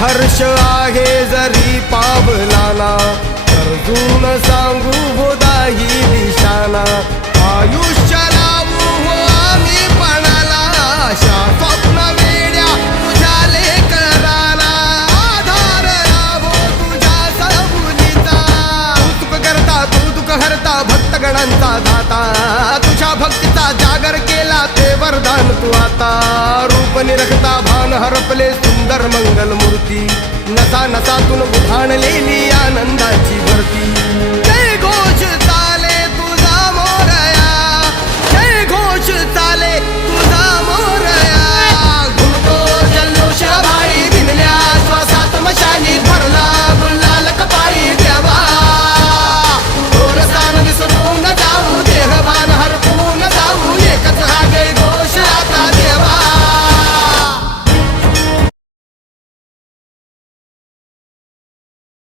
हर्ष आहे जरी पावलाना, अर्जुन सांगू बोधाही दिशाना. आयुष्य लावू हो आम्ही पणाला, आशा स्वप्न वेड्या तुझ्या लेकराला. आधार लाभो तुझ्या सबुलीचा, तू दुःख हरता भक्तगणांचा दाता. तुझ्या भक्तीचा जागर केला ते वरदान तू आता. रूप निरखता भान हरपले सुंदर मंगल मूर्ती, नसा नसातून उधाणलेली आनंदाची भरती.